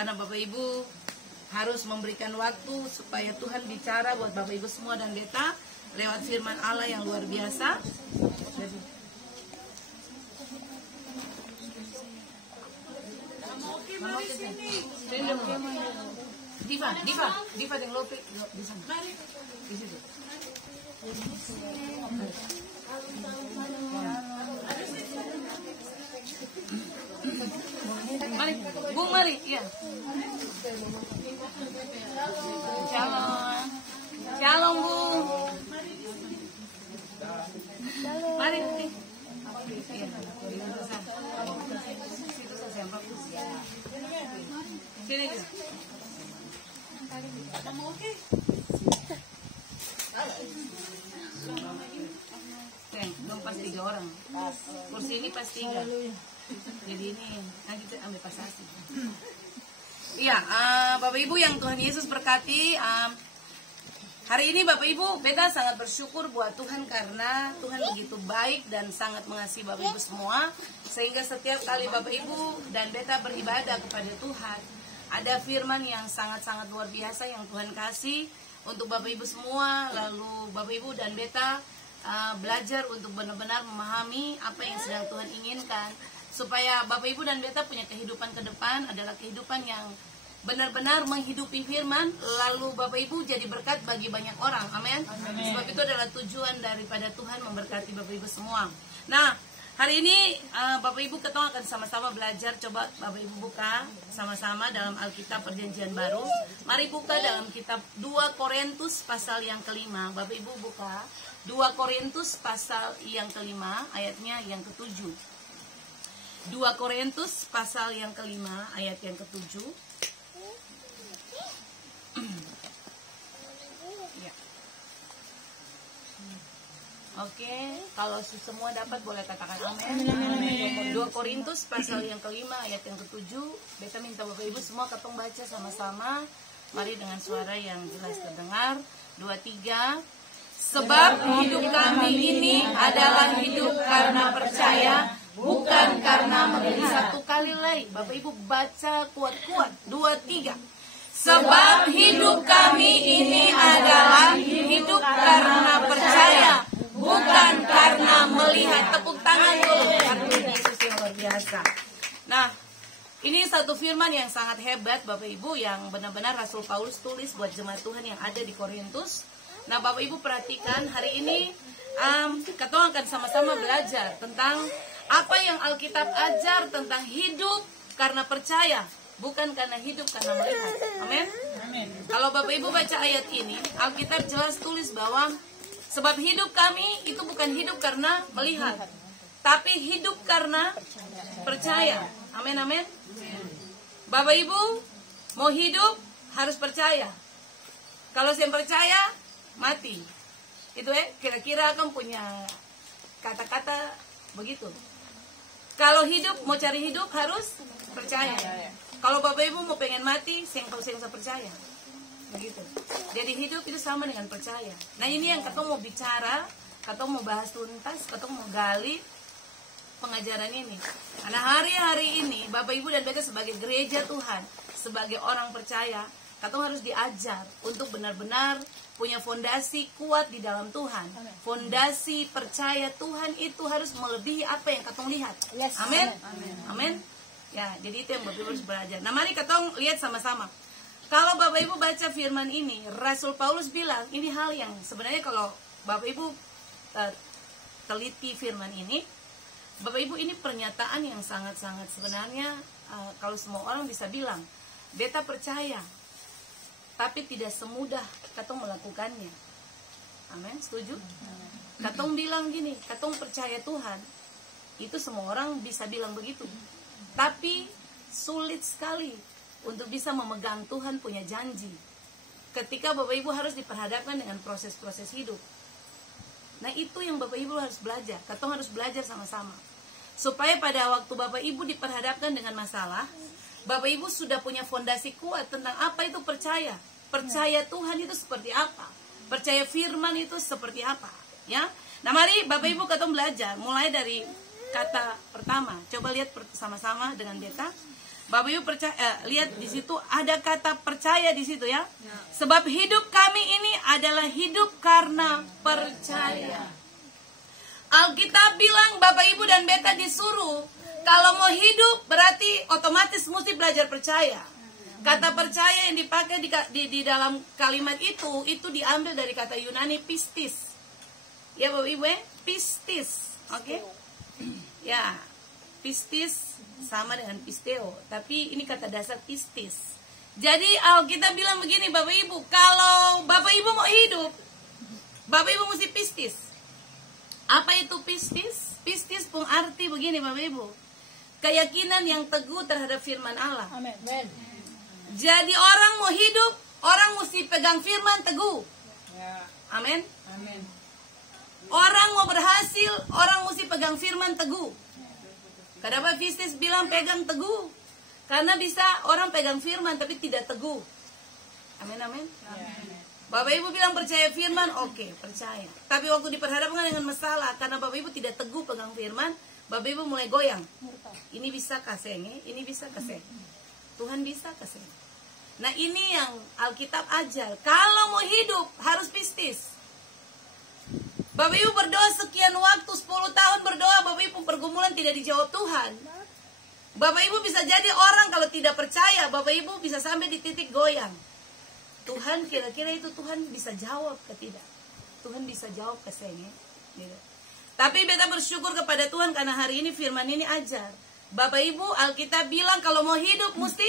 karena Bapak Ibu harus memberikan waktu supaya Tuhan bicara buat Bapak Ibu semua dan beta lewat firman Allah yang luar biasa. Diva yang lope di sana. Di situ. Mari, Bung, mari, ya. Shalom. Shalom, Bung. Mari. Sini. Dong pas 3 orang. Kursi ini pas 3. Jadi ini nanti kita ambil pasasi. Iya, Bapak Ibu yang Tuhan Yesus berkati. Hari ini Bapak Ibu, beta sangat bersyukur buat Tuhan karena Tuhan begitu baik dan sangat mengasihi Bapak Ibu semua. Sehingga setiap kali Bapak Ibu dan beta beribadah kepada Tuhan, ada firman yang sangat-sangat luar biasa yang Tuhan kasih untuk Bapak Ibu semua. Lalu Bapak Ibu dan beta belajar untuk benar-benar memahami apa yang sedang Tuhan inginkan, supaya Bapak Ibu dan beta punya kehidupan ke depan adalah kehidupan yang benar-benar menghidupi firman, lalu Bapak Ibu jadi berkat bagi banyak orang. Amin. Sebab itu adalah tujuan daripada Tuhan memberkati Bapak Ibu semua. Nah, hari ini Bapak Ibu ketemu akan sama-sama belajar. Coba Bapak Ibu buka sama-sama dalam Alkitab Perjanjian Baru. Mari buka dalam kitab 2 Korintus pasal yang kelima. Bapak Ibu buka 2 Korintus pasal yang kelima, ayatnya yang ke-7. 2 Korintus pasal yang kelima, ayat yang ke-7. Ya. Oke, kalau semua dapat boleh katakan amin. 2 Korintus pasal yang kelima, ayat yang ke-7. Beta minta Bapak Ibu semua ketong baca sama-sama. Mari dengan suara yang jelas terdengar. 2, 3. Sebab hidup kami ini adalah hidup karena percaya, bukan karena melihat. 1 kali lagi, Bapak Ibu baca kuat-kuat. 2, 3. Sebab hidup kami ini adalah hidup karena percaya, bukan karena melihat. Tepuk tangan dulu karena Yesus yang luar biasa. Nah, ini satu firman yang sangat hebat Bapak Ibu, yang benar-benar Rasul Paulus tulis buat jemaat Tuhan yang ada di Korintus. Nah, Bapak Ibu perhatikan, hari ini kita akan sama-sama belajar tentang apa yang Alkitab ajar tentang hidup karena percaya, bukan karena hidup karena melihat. Amin. Kalau Bapak Ibu baca ayat ini, Alkitab jelas tulis bahwa sebab hidup kami itu bukan hidup karena melihat, tapi hidup karena percaya. Amin, amin. Bapak Ibu mau hidup harus percaya. Kalau saya percaya, mati. Itu kira-kira akan punya kata-kata begitu. Kalau hidup, mau cari hidup harus percaya. Kalau Bapak Ibu mau pengen mati, saya nggak percaya. Begitu. Jadi hidup itu sama dengan percaya. Nah, ini yang ketemu mau bicara, ketemu mau bahas tuntas, ketemu mau gali pengajaran ini. Karena hari-hari ini Bapak Ibu dan beta sebagai gereja Tuhan, sebagai orang percaya, ketemu harus diajar untuk benar-benar punya fondasi kuat di dalam Tuhan. Fondasi percaya Tuhan itu harus melebihi apa yang ketemu lihat. Amin. Amin. Ya, jadi itu yang Bapak Ibu harus belajar. Nah, mari ketemu lihat sama-sama. Kalau Bapak Ibu baca firman ini, Rasul Paulus bilang, ini hal yang sebenarnya kalau Bapak Ibu teliti firman ini, Bapak Ibu ini pernyataan yang sangat-sangat sebenarnya kalau semua orang bisa bilang, beta percaya, tapi tidak semudah katong melakukannya. Amin, setuju? Katong bilang gini, katong percaya Tuhan, itu semua orang bisa bilang begitu. Tapi sulit sekali untuk bisa memegang Tuhan punya janji. Ketika Bapak Ibu harus diperhadapkan dengan proses-proses hidup. Nah, itu yang Bapak Ibu harus belajar. Katong harus belajar sama-sama. Supaya pada waktu Bapak Ibu diperhadapkan dengan masalah, Bapak Ibu sudah punya fondasi kuat tentang apa itu percaya. Percaya Tuhan itu seperti apa? Percaya firman itu seperti apa? Ya. Nah, mari Bapak Ibu ketemu belajar mulai dari kata pertama. Coba lihat sama-sama dengan beta. Bapak Ibu percaya, lihat di situ ada kata percaya di situ ya. Sebab hidup kami ini adalah hidup karena percaya. Alkitab bilang Bapak Ibu dan Beta disuruh kalau mau hidup berarti otomatis mesti belajar percaya. Kata percaya yang dipakai di dalam kalimat itu diambil dari kata Yunani pistis. Ya Bapak Ibu pistis. Oke? Ya, pistis sama dengan pisteo, tapi ini kata dasar pistis. Jadi Alkitab bilang begini Bapak Ibu, kalau Bapak Ibu mau hidup, Bapak Ibu mesti pistis. Apa itu pistis? Pistis pun arti begini Bapak Ibu, keyakinan yang teguh terhadap firman Allah. Amin. Jadi orang mau hidup, orang mesti pegang firman teguh. Amin. Amin. Orang mau berhasil, orang mesti pegang firman teguh. Kenapa Pistis bilang pegang teguh? Karena bisa orang pegang firman tapi tidak teguh. Amin, amin. Bapak Ibu bilang percaya firman, oke, percaya. Tapi waktu diperhadapkan dengan masalah, karena Bapak Ibu tidak teguh pegang firman, Bapak Ibu mulai goyang. Ini bisa kasenge, ini bisa kaseng. Tuhan bisa kaseng. Nah ini yang Alkitab ajar. Kalau mau hidup harus pistis. Bapak Ibu berdoa sekian waktu, 10 tahun berdoa, Bapak Ibu pergumulan tidak dijawab Tuhan. Bapak Ibu bisa jadi orang kalau tidak percaya, Bapak Ibu bisa sampai di titik goyang. Tuhan kira-kira itu Tuhan bisa jawab ke tidak? Tuhan bisa jawab ke saya. Gitu. Tapi beta bersyukur kepada Tuhan karena hari ini firman ini ajar. Bapak Ibu Alkitab bilang kalau mau hidup mesti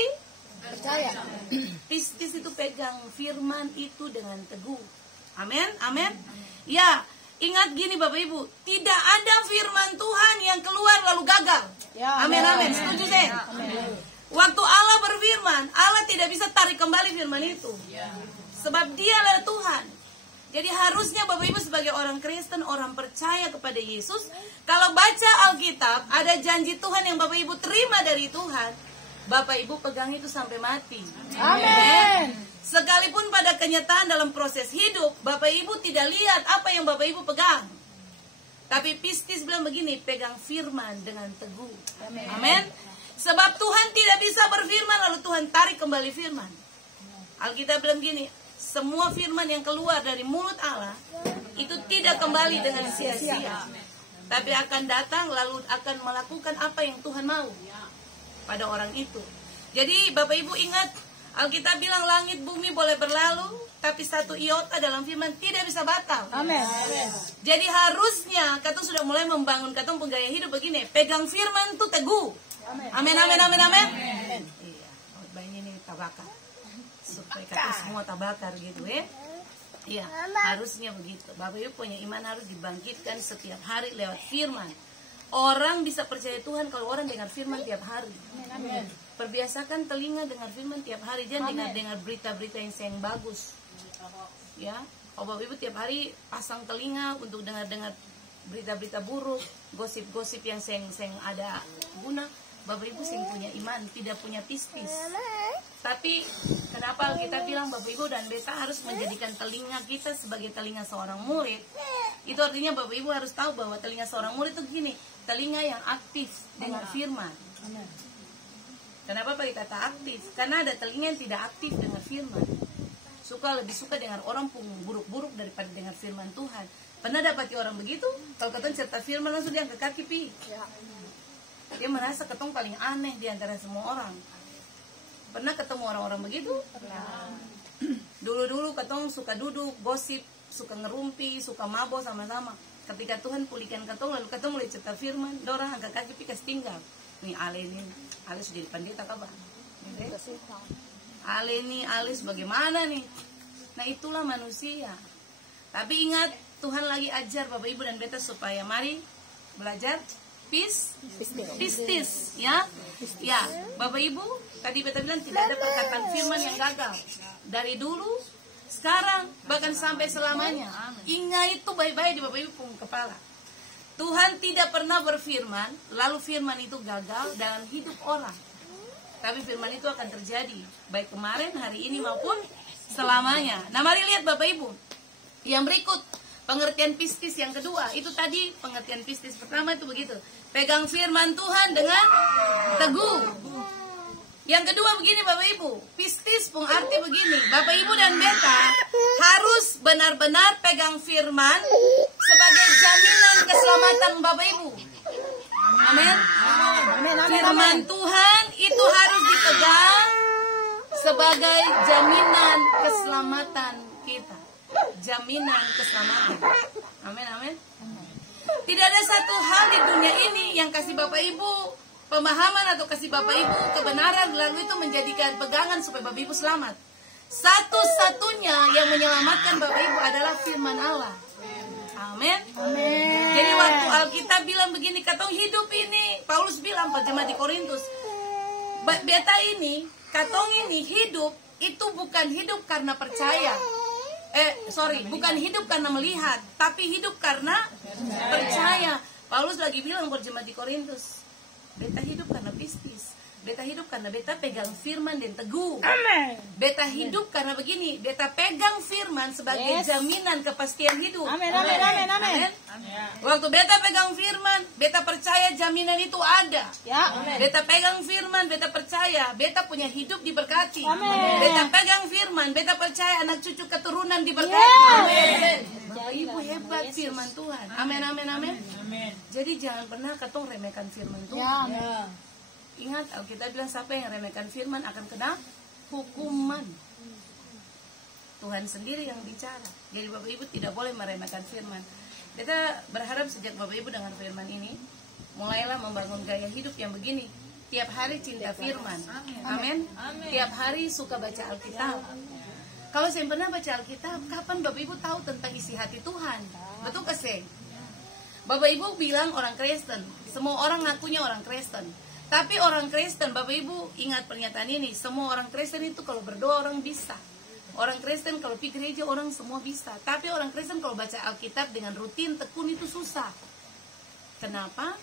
Percaya. Pistis itu pegang firman itu dengan teguh. Amin, amin. Ya. Ingat gini Bapak Ibu, tidak ada firman Tuhan yang keluar lalu gagal. Ya, amin, amin. Setuju saya? Waktu Allah berfirman, Allah tidak bisa tarik kembali firman itu. Sebab dialah Tuhan. Jadi harusnya Bapak Ibu sebagai orang Kristen, orang percaya kepada Yesus, kalau baca Alkitab, ada janji Tuhan yang Bapak Ibu terima dari Tuhan, Bapak Ibu pegang itu sampai mati. Amin. Sekalipun pada kenyataan dalam proses hidup, Bapak Ibu tidak lihat apa yang Bapak Ibu pegang. Tapi Pistis bilang begini, pegang firman dengan teguh. Amin. Sebab Tuhan tidak bisa berfirman lalu Tuhan tarik kembali firman. Alkitab bilang begini, semua firman yang keluar dari mulut Allah itu tidak kembali dengan sia-sia. Tapi akan datang lalu akan melakukan apa yang Tuhan mau pada orang itu. Jadi Bapak Ibu ingat, Alkitab bilang langit bumi boleh berlalu, tapi satu iota dalam firman tidak bisa batal. Amin. Jadi harusnya katong sudah mulai membangun katong gaya hidup begini, pegang firman tuh teguh. Amin, amin, amin, amin. Iya, khotbahnya ini tabakar. Supaya katong semua tabakar gitu ya. Iya, harusnya begitu. Bapak Ibu punya iman harus dibangkitkan setiap hari lewat firman. Orang bisa percaya Tuhan kalau orang dengar firman tiap hari. Amin. Perbiasakan telinga dengar firman tiap hari, jangan dengar berita-berita yang sayang bagus. Ya, kalau Bapak Ibu tiap hari pasang telinga untuk dengar-dengar berita-berita buruk, gosip-gosip yang sayang ada guna, Bapak Ibu sing punya iman, tidak punya pistis. Tapi kenapa kita bilang Bapak Ibu dan Beta harus menjadikan telinga kita sebagai telinga seorang murid? Itu artinya Bapak Ibu harus tahu bahwa telinga seorang murid itu gini, telinga yang aktif dengar firman. Kenapa pakai kata aktif? Karena ada telinga yang tidak aktif dengar firman. Lebih suka dengar orang pun buruk-buruk daripada dengar firman Tuhan. Pernah dapati orang begitu? Kalau ketong cerita firman langsung dia angkat kaki pi. Dia merasa ketong paling aneh di antara semua orang. Pernah ketemu orang-orang begitu? Dulu-dulu ketong suka duduk, gosip, suka ngerumpi, suka mabok sama-sama. Ketika Tuhan pulihkan ketong, lalu ketong mulai cerita firman, dorang angkat kaki pi kasih tinggal. Nih Ale ini, Ale sudah jadi pendeta kabar. Ale ini, Ale bagaimana nih? Nah itulah manusia. Tapi ingat, Tuhan lagi ajar Bapak Ibu dan Beta supaya mari belajar pistis, ya. Ya, Bapak Ibu, tadi Beta bilang tidak ada perkataan firman yang gagal. Dari dulu, sekarang, bahkan sampai selamanya. Ingat itu baik-baik di Bapak Ibu pun kepala. Tuhan tidak pernah berfirman, lalu firman itu gagal dalam hidup orang. Tapi firman itu akan terjadi, baik kemarin, hari ini maupun selamanya. Nah mari lihat Bapak Ibu, yang berikut, pengertian pistis yang kedua. Itu tadi pengertian pistis pertama itu begitu. Pegang firman Tuhan dengan teguh. Yang kedua begini Bapak Ibu, pistis pun arti begini, Bapak Ibu dan beta harus benar-benar pegang firman sebagai jaminan keselamatan Bapak Ibu. Amin. Firman Tuhan itu harus dipegang sebagai jaminan keselamatan kita. Jaminan keselamatan. Amin, amin. Tidak ada satu hal di dunia ini yang kasih Bapak Ibu pemahaman atau kasih Bapak Ibu kebenaran lalu itu menjadikan pegangan supaya Bapak Ibu selamat. Satu-satunya yang menyelamatkan Bapak Ibu adalah firman Allah. Amin. Jadi waktu Alkitab bilang begini, katong hidup ini, Paulus bilang pada jemaat di Korintus, beta ini, katong ini hidup itu bukan hidup karena percaya. Bukan hidup karena melihat, tapi hidup karena percaya. Paulus lagi bilang pada jemaat di Korintus, beta hidup karena pistis. Beta hidup karena beta pegang firman dan teguh. Amen. Beta hidup karena begini, beta pegang firman sebagai jaminan kepastian hidup. Amin, amin, amin, amin. Waktu beta pegang firman, beta percaya jaminan itu ada. Ya. Beta pegang firman, beta percaya beta punya hidup diberkati. Amin. Beta pegang firman, beta percaya anak cucu keturunan diberkati. Amin. Bapak Ibu hebat firman Tuhan. Amin, amin, amin. Jadi jangan pernah katong remehkan firman Tuhan. Ya. Ingat, Alkitab bilang siapa yang remehkan firman akan kena hukuman. Tuhan sendiri yang bicara. Jadi Bapak Ibu tidak boleh meremehkan firman. Kita berharap sejak Bapak Ibu dengar firman ini, mulailah membangun gaya hidup yang begini. Tiap hari cinta firman. Amin. Tiap hari suka baca Alkitab. Kalau saya pernah baca Alkitab, kapan Bapak Ibu tahu tentang isi hati Tuhan? Betul ke saya? Bapak Ibu bilang orang Kristen. Semua orang ngakunya orang Kristen. Tapi orang Kristen, Bapak Ibu ingat pernyataan ini, semua orang Kristen itu kalau berdoa orang bisa. Orang Kristen kalau pergi gereja orang semua bisa. Tapi orang Kristen kalau baca Alkitab dengan rutin, tekun itu susah. Kenapa?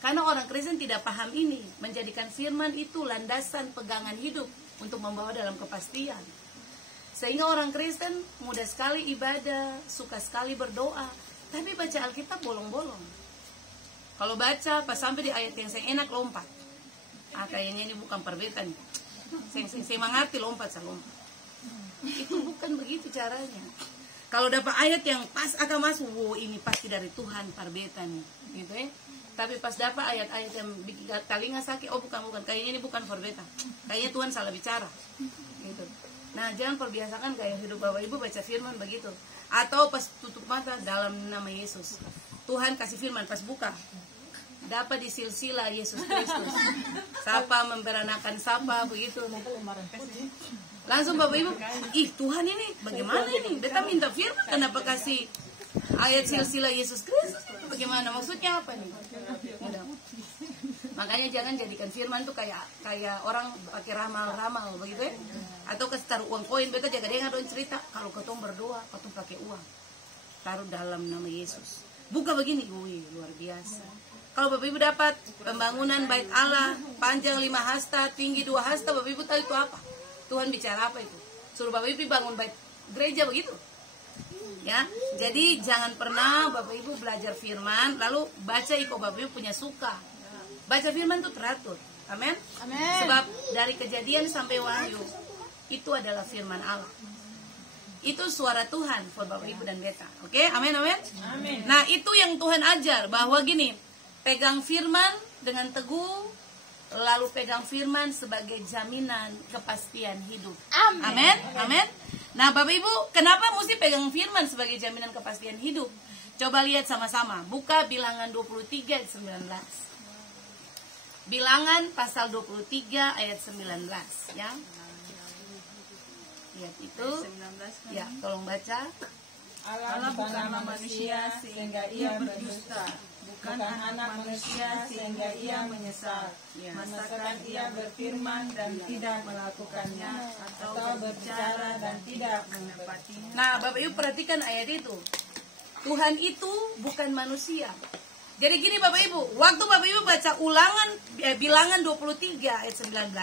Karena orang Kristen tidak paham ini. Menjadikan firman itu landasan pegangan hidup untuk membawa dalam kepastian. Sehingga orang Kristen mudah sekali ibadah, suka sekali berdoa. Tapi baca Alkitab bolong-bolong. Kalau baca pas sampai di ayat yang saya enak lompat. Kayaknya ini bukan perbetan. Saya mengerti lompat. Itu bukan begitu caranya. Kalau dapat ayat yang pas akan masuk, wow ini pasti dari Tuhan perbetan gitu ya. Tapi pas dapat ayat-ayat yang bikin telinga sakit, oh bukan, kayaknya ini bukan perbetan. Kayaknya Tuhan salah bicara. Gitu. Nah, jangan perbiasakan gaya hidup Bapak Ibu baca firman begitu. Atau pas tutup mata dalam nama Yesus. Tuhan kasih firman pas buka. Dapat di silsilah Yesus Kristus. Sapa memberanakan sapa begitu. Langsung Bapak Ibu, Tuhan ini bagaimana ini? Beta minta firman kenapa kasih ayat silsilah Yesus Kristus? Bagaimana maksudnya apa nih? Makanya jangan jadikan firman tuh kayak orang pakai ramal-ramal begitu ya. Atau kasih taruh uang koin, beta jaga dengar dong cerita kalau ketong berdoa, ketong pakai uang. Taruh dalam nama Yesus. Buka begini, wih luar biasa. Kalau Bapak Ibu dapat pembangunan bait Allah panjang 5 hasta, tinggi 2 hasta, Bapak Ibu tahu itu apa? Tuhan bicara apa itu? Suruh Bapak Ibu bangun bait gereja begitu. Ya, jadi jangan pernah Bapak Ibu belajar firman lalu baca iko Bapak Ibu punya suka. Baca firman itu teratur. Amin. Sebab dari Kejadian sampai Wahyu itu adalah firman Allah. Itu suara Tuhan buat Bapak Ibu dan beta. Oke, amin, amin. Nah, itu yang Tuhan ajar bahwa gini, pegang firman dengan teguh, lalu pegang firman sebagai jaminan kepastian hidup. Amin. Amin. Nah, Bapak Ibu, kenapa mesti pegang firman sebagai jaminan kepastian hidup? Coba lihat sama-sama. Buka Bilangan 23 ayat 19. Bilangan pasal 23 ayat 19, ya. Lihat itu. Ya, tolong baca. Allah bukanlah manusia sehingga ia berdusta, bukan anak manusia sehingga ia menyesal. Masakan ia berfirman dan tidak melakukannya, atau berbicara dan tidak menepatinya. Nah, Bapak Ibu perhatikan ayat itu. Tuhan itu bukan manusia. Jadi gini Bapak Ibu, waktu Bapak Ibu baca Bilangan 23 ayat 19,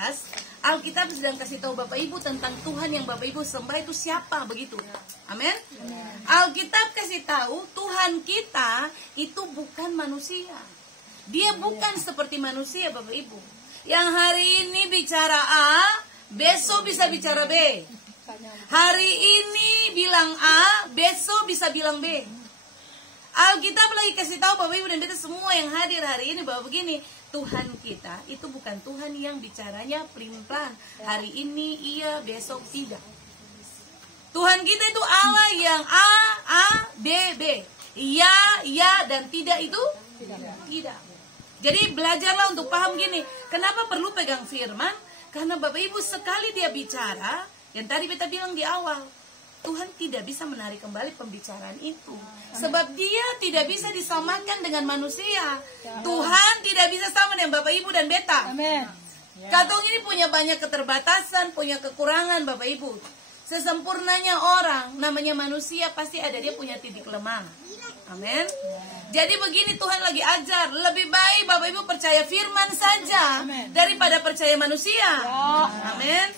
Alkitab sedang kasih tahu Bapak Ibu tentang Tuhan yang Bapak Ibu sembah itu siapa begitu. Amin. Alkitab kasih tahu Tuhan kita itu bukan manusia. Dia bukan seperti manusia Bapak Ibu. Yang hari ini bicara A, besok bisa bicara B. Hari ini bilang A, besok bisa bilang B. Alkitab lagi kasih tahu Bapak Ibu dan Beta semua yang hadir hari ini bahwa begini, Tuhan kita itu bukan Tuhan yang bicaranya pelin-pelan. Hari ini iya, besok tidak. Tuhan kita itu Allah yang A, B, B. Ya, dan tidak itu tidak. Jadi belajarlah untuk paham gini. Kenapa perlu pegang firman? Karena Bapak Ibu sekali dia bicara, yang tadi Beta bilang di awal, Tuhan tidak bisa menarik kembali pembicaraan itu. Sebab dia tidak bisa disamakan dengan manusia. Tuhan tidak bisa sama dengan Bapak Ibu dan Beta. Katong ini punya banyak keterbatasan, punya kekurangan Bapak Ibu. Sesempurnanya orang, namanya manusia, pasti ada dia punya titik lemah. Amin. Jadi begini Tuhan lagi ajar, lebih baik Bapak Ibu percaya firman saja daripada percaya manusia. Amin.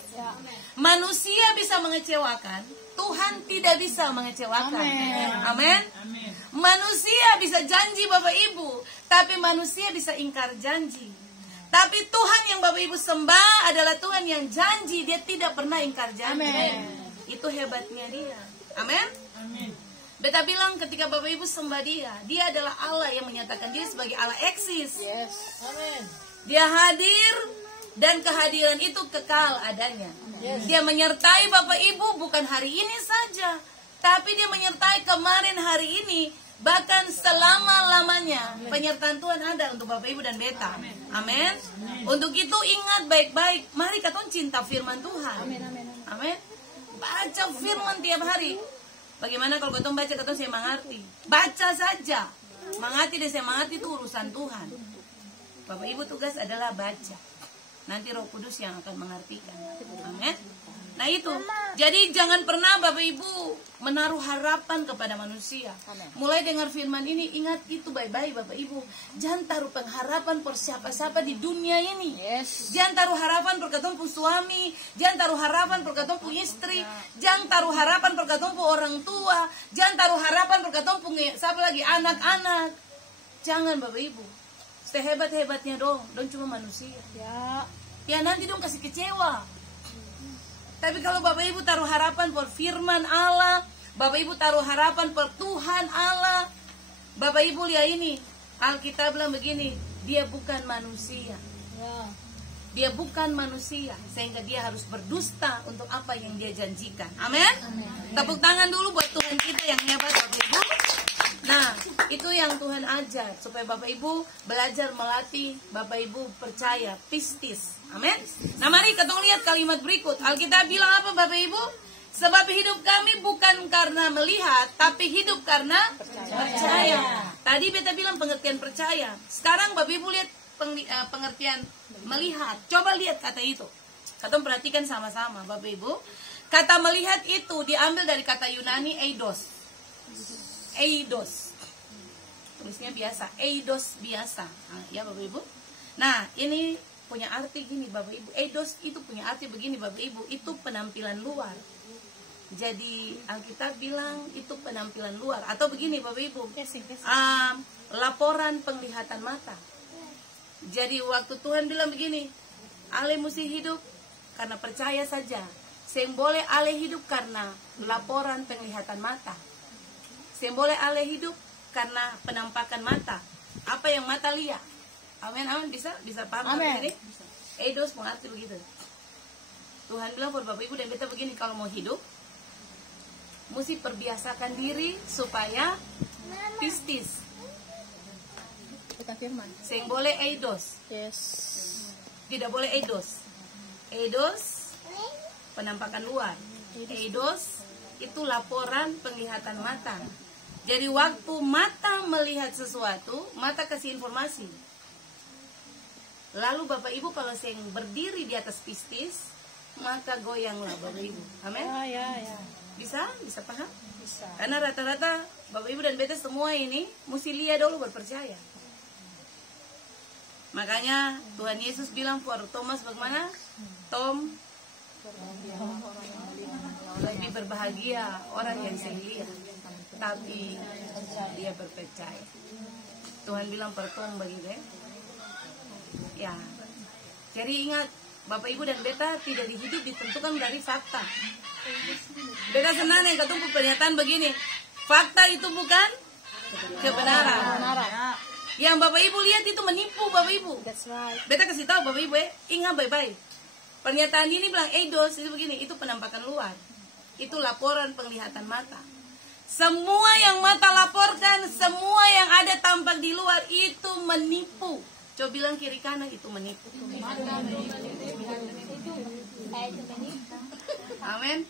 Manusia bisa mengecewakan, Tuhan tidak bisa mengecewakan. Amin. Manusia bisa janji Bapak Ibu, tapi manusia bisa ingkar janji. Tapi Tuhan yang Bapak Ibu sembah adalah Tuhan yang janji, dia tidak pernah ingkar janji. Itu hebatnya dia. Amin. Beta bilang ketika Bapak Ibu sembah dia adalah Allah yang menyatakan dia sebagai Allah eksis. Dia hadir dan kehadiran itu kekal adanya. Dia menyertai Bapak Ibu bukan hari ini saja, tapi dia menyertai kemarin, hari ini, bahkan selama-lamanya. Penyertaan Tuhan ada untuk Bapak Ibu dan Beta. Amin. Untuk itu ingat baik-baik, mari kita cinta firman Tuhan. Amin. Baca firman tiap hari. Bagaimana kalau ketemu baca ketemu saya mengerti? Baca saja. Mengerti dan saya mengerti itu urusan Tuhan. Bapak Ibu tugas adalah baca. Nanti Roh Kudus yang akan mengartikan. Amin. Nah itu. Jadi jangan pernah Bapak Ibu menaruh harapan kepada manusia. Mulai dengar firman ini, ingat itu baik-baik Bapak Ibu. Jangan taruh pengharapan per siapa-siapa di dunia ini. Jangan taruh harapan per ketemu suami. Jangan taruh harapan per ketemu istri. Jangan taruh harapan per ketemu orang tua. Jangan taruh harapan per ketemu siapa lagi, anak-anak. Jangan Bapak Ibu. Sehebat-hebatnya dong cuma manusia. Ya nanti dong kasih kecewa. Tapi kalau Bapak Ibu taruh harapan per firman Allah, Bapak Ibu taruh harapan per Tuhan Allah, Bapak Ibu lihat ini, Alkitab bilang begini, dia bukan manusia. Dia bukan manusia, sehingga dia harus berdusta untuk apa yang dia janjikan. Amin. Tepuk tangan dulu buat Tuhan kita yang hebat Bapak Ibu. Nah, itu yang Tuhan ajar supaya Bapak Ibu belajar melatih Bapak Ibu percaya, pistis. Amin. Nah, mari kita lihat kalimat berikut. Alkitab bilang apa Bapak Ibu? Sebab hidup kami bukan karena melihat, tapi hidup karena percaya. Tadi Beta bilang pengertian percaya. Sekarang Bapak Ibu lihat pengertian melihat. Coba lihat kata itu. Kita perhatikan sama-sama Bapak Ibu. Kata melihat itu diambil dari kata Yunani eidos. Eidos. Tulisnya biasa, eidos biasa. Nah, ya Bapak Ibu. Nah, ini punya arti gini Bapak Ibu. Eidos itu punya arti begini Bapak Ibu. Itu penampilan luar. Jadi Alkitab bilang itu penampilan luar. Atau begini Bapak Ibu. Laporan penglihatan mata. Jadi waktu Tuhan bilang begini, Ale mesti hidup karena percaya saja. Yang boleh Ale hidup karena laporan penglihatan mata. Yang boleh Ale hidup karena penampakan mata. Apa yang mata lihat. Amin, amin. Bisa paham ini? Eidos mengerti begitu. Tuhan bilang buat Bapak Ibu dan Beta begini, kalau mau hidup, mesti perbiasakan diri supaya pistis. Kita firman. Sing boleh eidos. Tidak boleh eidos. Eidos penampakan luar. Eidos itu laporan penglihatan mata. Jadi waktu mata melihat sesuatu, mata kasih informasi. Lalu Bapak Ibu kalau sing berdiri di atas pistis, maka goyanglah Bapak Ibu. Amin. Bisa paham? Bisa. Karena rata-rata Bapak Ibu dan Beta semua ini mesti lihat dulu berpercaya. Makanya Tuhan Yesus bilang for Thomas bagaimana? Tom, lebih berbahagia orang yang saya lihat, tapi dia berpercaya. Tuhan bilang per Tom begitu ya. Jadi ingat, Bapak Ibu dan beta tidak hidup ditentukan dari fakta. Beta senang yang ketemu pernyataan begini, fakta itu bukan kebenaran. Yang Bapak Ibu lihat itu menipu Bapak Ibu. That's right. Beta kasih tahu Bapak Ibu, ingat baik-baik. Pernyataan ini bilang eidos itu begini, itu penampakan luar. Itu laporan penglihatan mata. Semua yang mata laporkan, semua yang ada tampak di luar itu menipu. Coba bilang kiri kanan, itu menipu. Amin.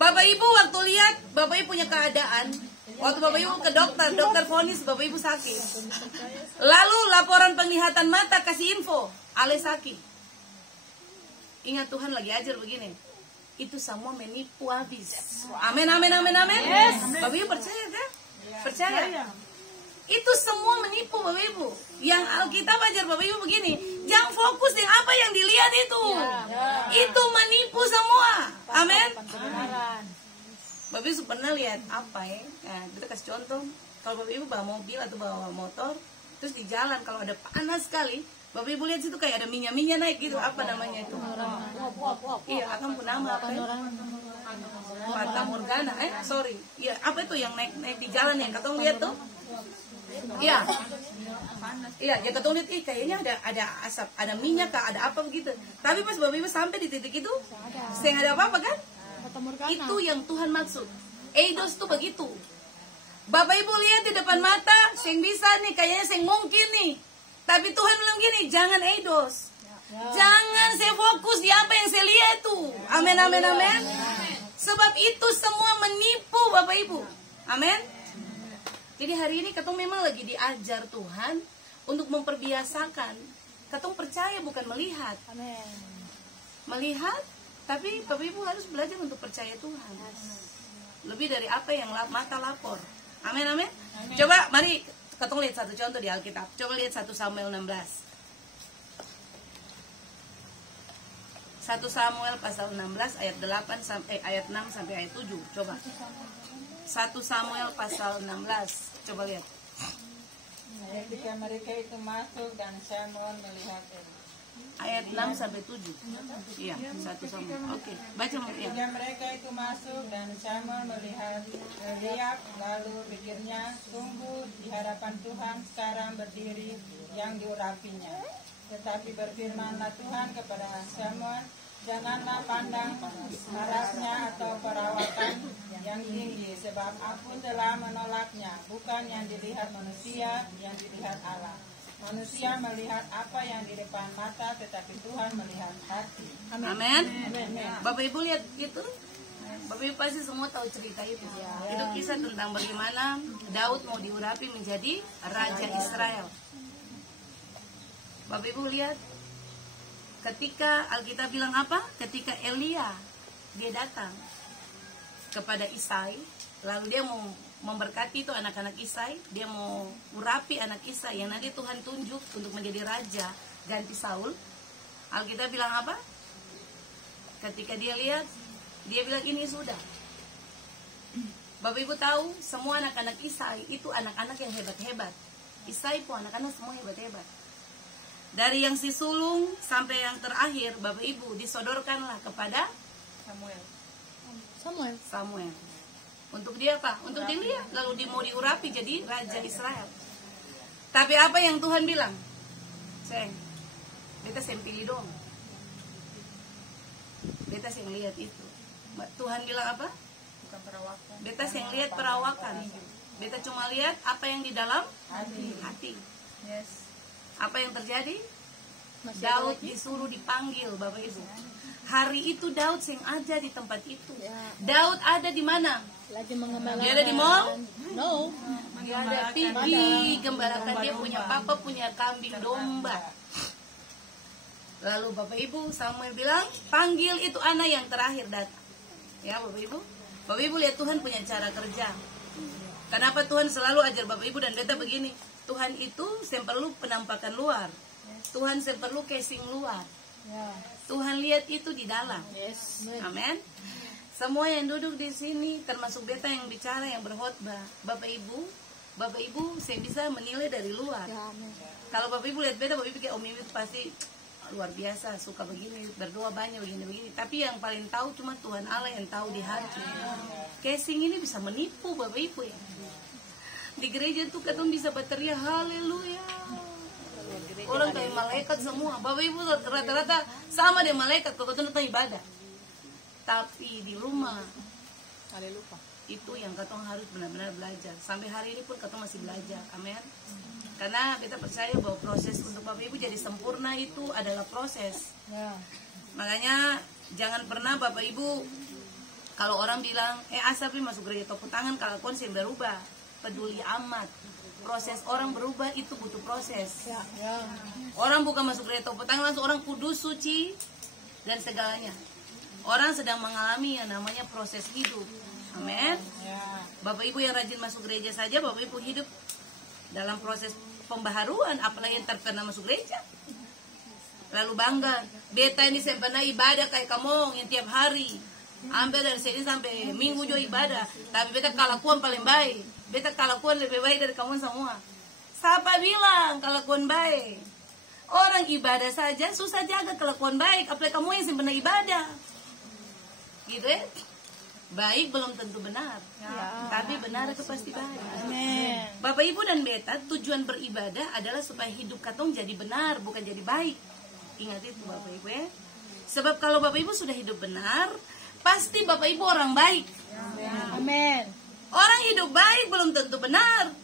Bapak Ibu waktu lihat, Bapak Ibu punya keadaan. Waktu Bapak Ibu ke dokter, dokter vonis Bapak Ibu sakit. Lalu laporan penglihatan mata kasih info, Ale sakit. Ingat Tuhan lagi ajar begini. Itu semua menipu habis. Amin, amin, amin, amin. Yes. Bapak Ibu percaya kan? Percaya. Itu semua menipu Bapak Ibu. Yang Alkitab ajar Bapak Ibu begini, jangan fokus dengan apa yang dilihat itu. Itu menipu semua. Amin. Bapak Ibu pernah lihat apa ya? Nah, kita kasih contoh. Kalau Bapak Ibu bawa mobil atau bawa motor, terus di jalan kalau ada panas sekali, Bapak Ibu lihat situ kayak ada minyak-minyak naik gitu. Apa namanya itu? Iya, akan pun nama apa ya? Fata Morgana. Sorry. Iya, apa itu yang naik di jalan yang katong lihat tuh? Iya. Iya, ya katong lihat kayaknya ada asap, ada minyak kah, ada apa begitu. Tapi pas Bapak Ibu sampai di titik itu, saya nggak ada apa-apa kan? Itu yang Tuhan maksud. Eidos tuh begitu. Bapak Ibu lihat di depan mata, saya bisa nih, kayaknya saya mungkin nih. Tapi Tuhan bilang gini, jangan eidos. Jangan saya fokus di apa yang saya lihat tuh. Amin, amin, amin. Sebab itu semua menipu Bapak Ibu. Amin. Jadi hari ini katong memang lagi diajar Tuhan untuk memperbiasakan. Katong percaya bukan melihat. Amin. Melihat, tapi Bapak Ibu harus belajar untuk percaya Tuhan. Lebih dari apa yang mata lapor. Amin, amin. Coba mari katong lihat satu contoh di Alkitab. Coba lihat 1 Samuel 16. 1 Samuel pasal 16 ayat 8 sampai ayat 6 sampai ayat 7. Coba. 1 Samuel pasal 16. Coba lihat. Ketika mereka itu masuk dan Samuel melihat Ayat 6 sampai 7. Iya, 1 Samuel. Oke, baca ya. Ketika mereka itu masuk dan Samuel melihat Eliab, lalu pikirnya, sungguh di hadapan Tuhan sekarang berdiri yang diurapinya. Tetapi berfirmanlah Tuhan kepada Samuel, janganlah pandang parasnya atau perawakan yang tinggi, sebab aku telah menolaknya. Bukan yang dilihat manusia, yang dilihat Allah. Manusia melihat apa yang di depan mata, tetapi Tuhan melihat hati. Amin. Bapak Ibu lihat itu? Bapak Ibu pasti semua tahu cerita itu. Itu kisah tentang bagaimana Daud mau diurapi menjadi Raja Israel. Bapak Ibu lihat, ketika Alkitab bilang apa? Ketika Elia dia datang kepada Isai, lalu dia mau memberkati itu anak-anak Isai, dia mau urapi anak Isai yang nanti Tuhan tunjuk untuk menjadi raja ganti Saul. Alkitab bilang apa? Ketika dia lihat, dia bilang ini sudah. Bapak Ibu tahu semua anak-anak Isai itu anak-anak yang hebat-hebat. Isai pun anak-anak semua hebat-hebat. Dari yang si sulung sampai yang terakhir, Bapak Ibu disodorkanlah kepada Samuel. Untuk dia apa? Untuk dilihat, lalu dia mau diurapi jadi Raja Israel. Tapi apa yang Tuhan bilang? Sayang, beta sempili dong. Beta yang lihat itu. Tuhan bilang apa? Bukan perawakan. Beta yang lihat perawakan. Beta cuma lihat apa yang di dalam hati. Yes. Apa yang terjadi? Daud disuruh dipanggil, Bapak Ibu. Hari itu Daud yang ada di tempat itu. Daud ada di mana? Lagi mengembalakan. Dia ada di mall? No. Dia ada pergi gembalakan, dia punya papa, punya kambing domba. Lalu Bapak Ibu Samuel bilang, panggil itu anak yang terakhir datang. Ya Bapak Ibu. Bapak Ibu lihat Tuhan punya cara kerja. Kenapa Tuhan selalu ajar Bapak Ibu dan beta begini? Tuhan itu yang perlu penampakan luar. Tuhan yang perlu casing luar. Tuhan lihat itu di dalam. Amin. Semua yang duduk di sini, termasuk beta yang bicara, yang berkhotbah, Bapak Ibu saya bisa menilai dari luar. Kalau Bapak Ibu lihat beta, Bapak Ibu kayak Om Ibu pasti luar biasa, suka begini, berdoa banyak begini. Tapi yang paling tahu cuma Tuhan Allah yang tahu di hati. Casing ini bisa menipu Bapak Ibu ya. Di gereja tuh katong bisa berteriak haleluya. Orang kayak malaikat semua. Bapak Ibu rata-rata sama dengan malaikat kalau katong datang ibadah. Tapi di rumah Haleluya. itu yang katong harus benar-benar belajar. Sampai hari ini pun katong masih belajar. Amin. Karena kita percaya bahwa proses untuk Bapak Ibu jadi sempurna itu adalah proses. Makanya jangan pernah Bapak Ibu kalau orang bilang Asapi masuk gereja tepuk tangan kalau konsep berubah, peduli amat. Proses orang berubah itu butuh proses. Orang bukan masuk gereja tepuk tangan langsung orang kudus, suci dan segalanya. Orang sedang mengalami yang namanya proses hidup. Amin. Bapak Ibu yang rajin masuk gereja saja, Bapak Ibu hidup dalam proses pembaharuan, apalagi yang terkena masuk gereja. Lalu bangga, beta ini saya pernah ibadah kayak kamu yang tiap hari. Hampir dari sini sampai minggu juga ibadah. Tapi beta kelakuan paling baik. Beta kelakuan lebih baik dari kamu semua. Siapa bilang kelakuan baik? Orang ibadah saja susah jaga kelakuan baik. Apalagi kamu yang pernah ibadah. Gitu ya. Baik belum tentu benar, tapi benar itu pasti baik. Amin. Bapak Ibu dan beta tujuan beribadah adalah supaya hidup katong jadi benar, bukan jadi baik. Ingat itu Bapak Ibu ya. Sebab kalau Bapak Ibu sudah hidup benar, pasti Bapak Ibu orang baik. Amin. Orang hidup baik belum tentu benar.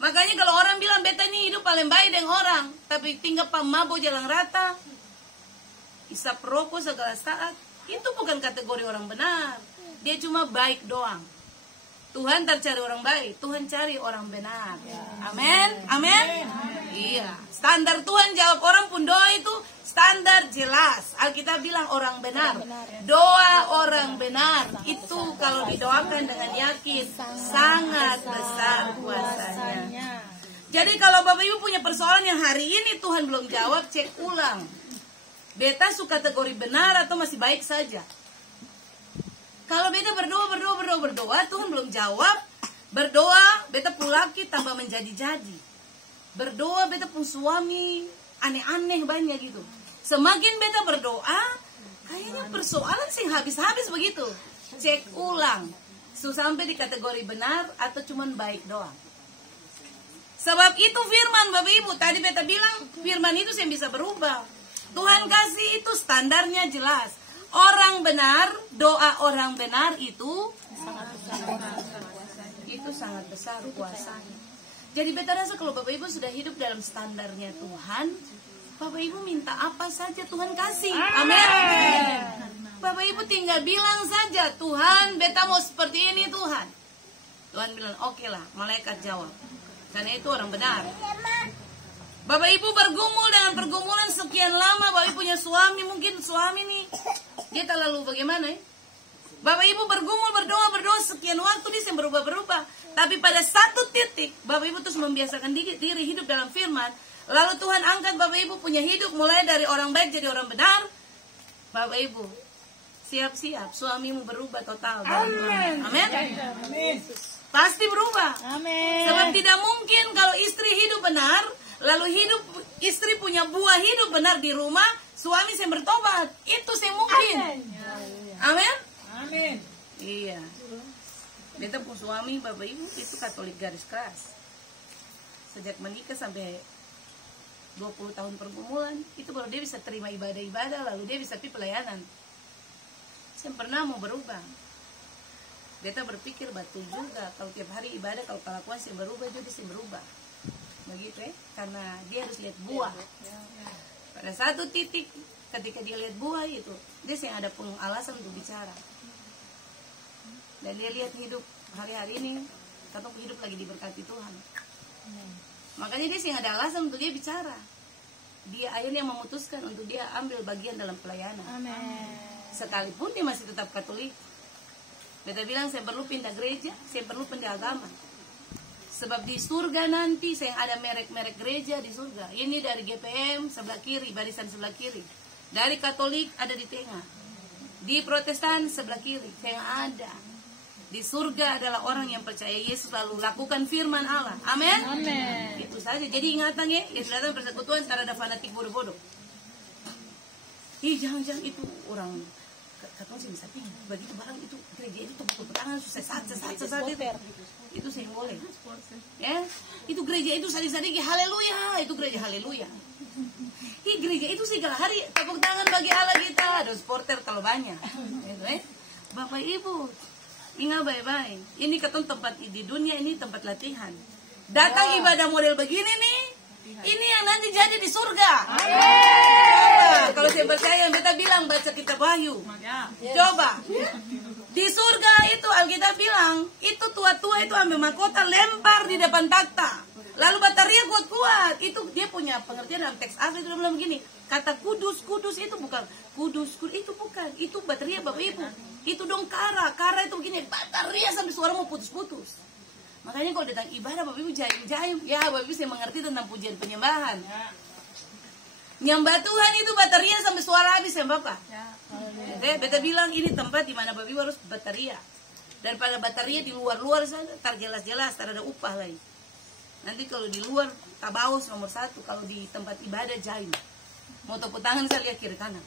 Makanya kalau orang bilang beta ini hidup paling baik dengan orang, tapi tinggal pamabo jalan rata, isap rokok segala saat, itu bukan kategori orang benar. Dia cuma baik doang. Tuhan tak cari orang baik, Tuhan cari orang benar. Amin, amin. Iya, standar Tuhan jawab orang pun doa itu standar jelas. Alkitab bilang orang benar. Doa orang benar itu kalau didoakan dengan yakin sangat besar kuasanya. Jadi kalau Bapak Ibu punya persoalan yang hari ini Tuhan belum jawab, cek ulang. Beta suka kategori benar atau masih baik saja? Kalau beta berdoa, Tuhan belum jawab. Berdoa, beta pun laki tambah menjadi-jadi. Berdoa, beta pun suami aneh-aneh banyak gitu. Semakin beta berdoa, kayaknya persoalan sih habis-habis begitu. Cek ulang, sampai di kategori benar atau cuman baik doang. Sebab itu firman Bapak Ibu, tadi beta bilang firman itu yang bisa berubah. Tuhan kasih itu standarnya jelas. Orang benar, doa orang benar itu sangat besar kuasanya. Jadi beta rasa kalau Bapak Ibu sudah hidup dalam standarnya Tuhan, Bapak Ibu minta apa saja Tuhan kasih. Amin. Bapak Ibu tinggal bilang saja, Tuhan beta mau seperti ini Tuhan. Tuhan bilang oke lah, malaikat jawab. Karena itu orang benar. Bapak Ibu bergumul dengan pergumulan sekian lama, Bapak Ibu punya suami, mungkin suami nih dia terlalu bagaimana ya? Bapak Ibu bergumul, berdoa sekian waktu dia berubah-berubah. Tapi pada satu titik Bapak Ibu terus membiasakan diri hidup dalam firman. Lalu Tuhan angkat Bapak Ibu punya hidup mulai dari orang baik jadi orang benar. Bapak Ibu siap-siap suamimu berubah total. Amin. Amin. Pasti berubah. Amin. Sebab tidak mungkin kalau istri hidup benar, lalu istri punya buah hidup benar di rumah, suami yang bertobat. Itu yang mungkin. Amin. Amin. Iya. Beta pun suami Bapak Ibu itu Katolik garis keras. Sejak menikah sampai 20 tahun pergumulan, itu baru dia bisa terima ibadah-ibadah, lalu dia bisa pergi pelayanan. Saya pernah mau berubah. Beta berpikir batu juga kalau tiap hari ibadah, kalau kelakuan saya berubah juga saya berubah. Begitu ya, karena dia harus lihat buah. Pada satu titik ketika dia lihat buah itu, dia yang ada alasan untuk bicara. Dan dia lihat hidup hari-hari ini, katong hidup lagi diberkati Tuhan. Makanya dia yang ada alasan untuk dia bicara. Dia akhirnya memutuskan untuk dia ambil bagian dalam pelayanan. Amin. Sekalipun dia masih tetap Katolik. Beta bilang saya perlu pindah gereja, saya perlu pindah agama. Sebab di surga nanti saya ada merek-merek gereja di surga. Ini dari GPM sebelah kiri, barisan sebelah kiri. Dari Katolik ada di tengah. Di Protestan sebelah kiri, saya ada. Di surga adalah orang yang percaya Yesus lalu lakukan firman Allah. Amin. Amin. Itu saja. Jadi ingatan ya, sudah datang persekutuan tak ada fanatik bodoh-bodoh. jangan itu orang katong sih bisa tinggi begitu barang itu gereja itu tepuk tangan sesat itu saya boleh ya itu gereja itu sadiki haleluya itu gereja haleluya. Gereja itu segala hari tepuk tangan bagi Allah kita ada supporter kalau banyak gitu, Bapak Ibu ingat baik-baik ini katong tempat di dunia ini tempat latihan datang ibadah model begini nih ini yang nanti jadi di surga. Kalau saya percaya beta bilang baca kitab Wahyu coba di surga itu Alkitab bilang itu tua-tua itu ambil mahkota lempar di depan takhta lalu bataria kuat-kuat itu dia punya pengertian dalam teks asli itu bilang begini kata kudus itu bukan kudus itu bukan itu bataria Bapak Ibu itu dong kara itu begini bataria sampai suara mau putus-putus. Makanya kalau datang ibadah Bapak Ibu jaim ya Bapak Ibu saya mengerti tentang pujian penyembahan nyembah Tuhan itu bataria sampai suara habis ya Bapak beta bilang ini tempat di mana Bapak Ibu harus bataria daripada bataria di luar sana tar jelas-jelas tar ada upah lagi. Nanti kalau di luar tabaus nomor 1, kalau di tempat ibadah jaim. Mau tepuk tangan saya lihat kiri kanan.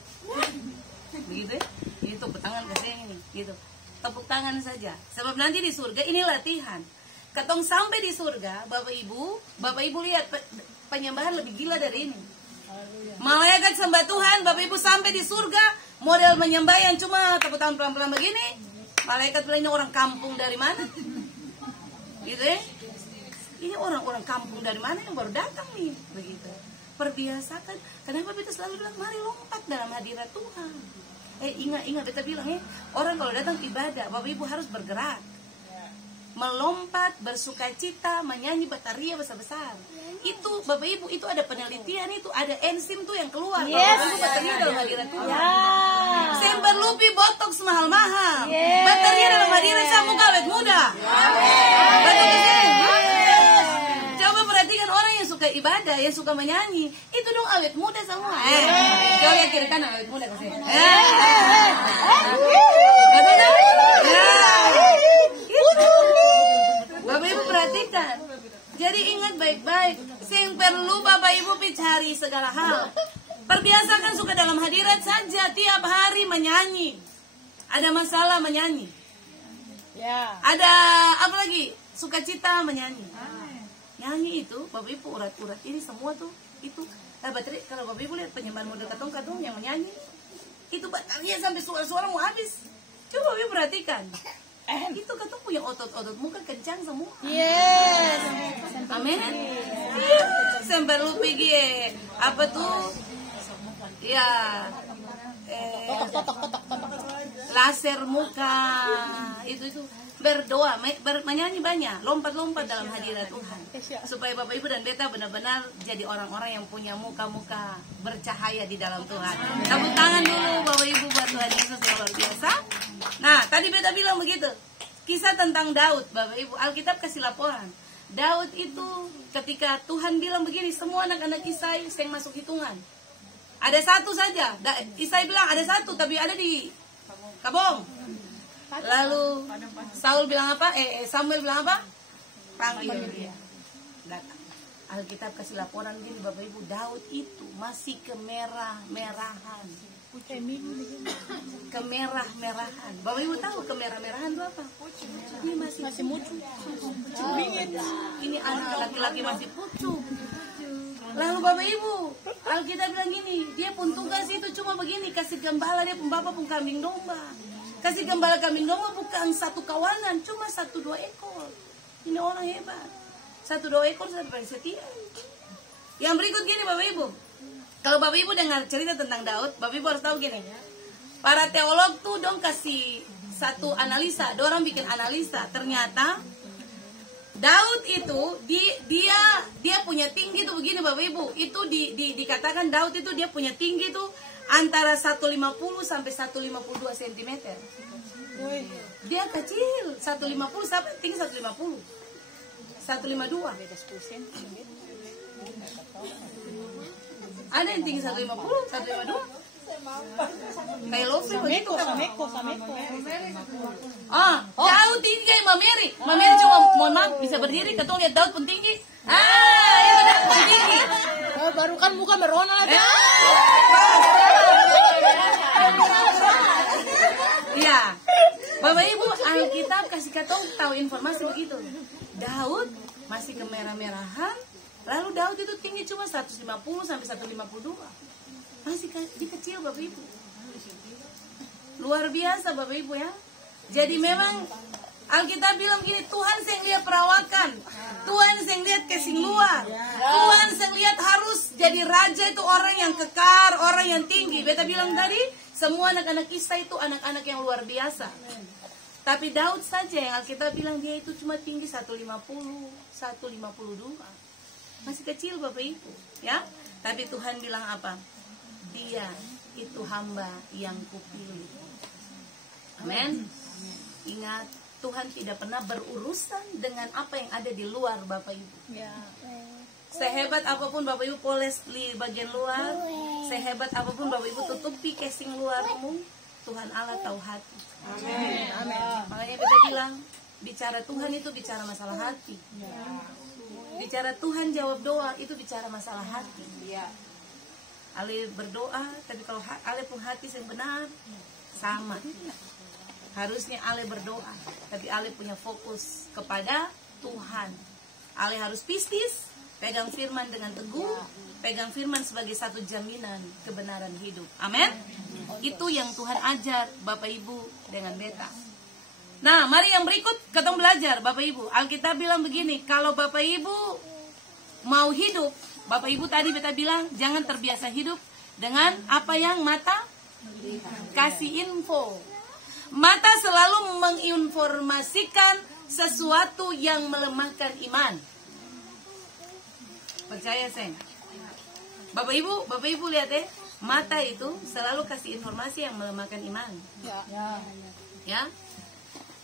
Begitu ya? Ini tepuk tangan ke sini nih, gitu. Tepuk tangan saja. Sebab nanti di surga ini latihan. Katong sampai di surga, Bapak Ibu lihat penyembahan lebih gila dari ini. Malaikat sembah Tuhan, Bapak Ibu sampai di surga, model menyembah yang cuma tepuk tangan pelan-pelan begini. Malaikat bilang ini orang kampung dari mana? Gitu ya? Ini orang-orang kampung dari mana yang baru datang nih, begitu. Perbiasakan. Kenapa beta selalu bilang mari lompat dalam hadirat Tuhan. Ingat beta bilang orang kalau datang ibadah, Bapak Ibu harus bergerak. Melompat, bersukacita, menyanyi bataria besar-besar. Itu Bapak Ibu itu ada penelitian itu, ada enzim tuh yang keluar. Kalau itu bataria dalam hadirat Tuhan. Semper lupi botox mahal-mahal. Bataria dalam hadirat saya muka awet muda. Coba perhatikan orang yang suka ibadah, yang suka menyanyi, itu dong awet muda semua. Coba lihat kiri kanan awet muda kasih. Bapak Ibu perhatikan. Jadi ingat baik-baik, sing perlu Bapak Ibu cari segala hal. Perbiasakan suka dalam hadirat saja tiap hari menyanyi. Ada masalah menyanyi. Ada apa lagi? Sukacita menyanyi. Nyanyi itu Bapak Ibu urat-urat ini semua tuh itu baterai. Kalau Bapak Ibu lihat penyembahan model katong yang menyanyi itu baterainya sampai suara-suara mau habis. Coba Bapak Ibu perhatikan. Itu katong punya otot-otot muka kencang semua. Amin. Sampai lu pergi apa tuh? Ya. Laser muka itu berdoa, menyanyi banyak, lompat-lompat dalam hadirat Tuhan, supaya Bapak Ibu dan beta benar-benar jadi orang-orang yang punya muka-muka bercahaya di dalam Tuhan. Tepuk tangan dulu Bapak Ibu buat Tuhan Yesus yang luar biasa. Nah, tadi beta bilang begitu, kisah tentang Daud, Bapak Ibu, Alkitab kasih laporan. Daud itu ketika Tuhan bilang begini, semua anak-anak Isai yang masuk hitungan. Ada satu saja, Isai bilang ada satu, tapi ada di Kabong. Lalu Saul bilang apa? Samuel bilang apa? Panggil dia. Datang. Alkitab kasih laporan gini Bapak Ibu, Daud itu masih kemerah-merahan. Kemerah-merahan. Bapak Ibu tahu kemerah-merahan itu apa? Ini masih mucu. Ini anak laki-laki masih pucuk. Lalu Bapak Ibu, Alkitab bilang gini, dia pun tugas itu cuma begini, kasih gembala, dia pun bapak pun kambing domba. Kasih gembala kambing domba bukan satu kawanan, cuma 1-2 ekor. Ini orang hebat. 1-2 ekor sampai setia. Yang berikut gini Bapak Ibu. Kalau Bapak Ibu dengar cerita tentang Daud, Bapak Ibu harus tahu gini. Para teolog tuh dong kasih satu analisa, dorang bikin analisa. Ternyata Daud itu dia punya tinggi tuh begini Bapak Ibu. Itu dikatakan Daud itu dia punya tinggi tuh antara 150 sampai 152 cm. Dia kecil, 150 sampai tinggi 150. 152. Ada yang tinggi 150, 152. Kayak Lofi begitu kan? Daud tinggi kayak Mameri. Mameri cuma mohon maaf bisa berdiri, ketemu lihat Daud pun tinggi. Itu Daud pun tinggi. Baru kan muka merona lagi. Alkitab kasih katong tahu informasi begitu. Daud masih kemerah-merahan, lalu Daud itu tinggi cuma 150 sampai 152. Masih kecil Bapak Ibu. Luar biasa Bapak Ibu ya. Jadi memang Alkitab bilang gini, Tuhan yang lihat perawakan, Tuhan yang lihat kesing luar, Tuhan yang lihat harus jadi raja itu orang yang kekar, orang yang tinggi. Beta bilang tadi, semua anak-anak Isa itu anak-anak yang luar biasa. Tapi Daud saja yang Alkitab bilang dia itu cuma tinggi 150, 152. Masih kecil Bapak Ibu, ya. Tapi Tuhan bilang apa? Dia itu hamba yang kupilih. Amin. Ingat, Tuhan tidak pernah berurusan dengan apa yang ada di luar Bapak Ibu. Ya. Sehebat apapun Bapak Ibu poles di bagian luar, sehebat apapun Bapak Ibu tutupi casing luarmu, Tuhan Allah tahu hati. Amin. Amin. Makanya kita bilang, bicara Tuhan itu bicara masalah hati. Bicara Tuhan jawab doa itu bicara masalah hati. Ale berdoa, tapi kalau ale pun hati yang benar, sama. Harusnya Ale berdoa, tapi Ale punya fokus kepada Tuhan. Ale harus pistis, pegang firman dengan teguh, pegang firman sebagai satu jaminan kebenaran hidup. Amin. Itu yang Tuhan ajar Bapak Ibu dengan beta. Nah, mari yang berikut kita belajar Bapak Ibu. Alkitab bilang begini, kalau Bapak Ibu mau hidup, Bapak Ibu tadi beta bilang jangan terbiasa hidup dengan apa yang mata kasih info. Mata selalu menginformasikan sesuatu yang melemahkan iman. Percaya saya. Bapak Ibu lihat mata itu selalu kasih informasi yang melemahkan iman. Ya.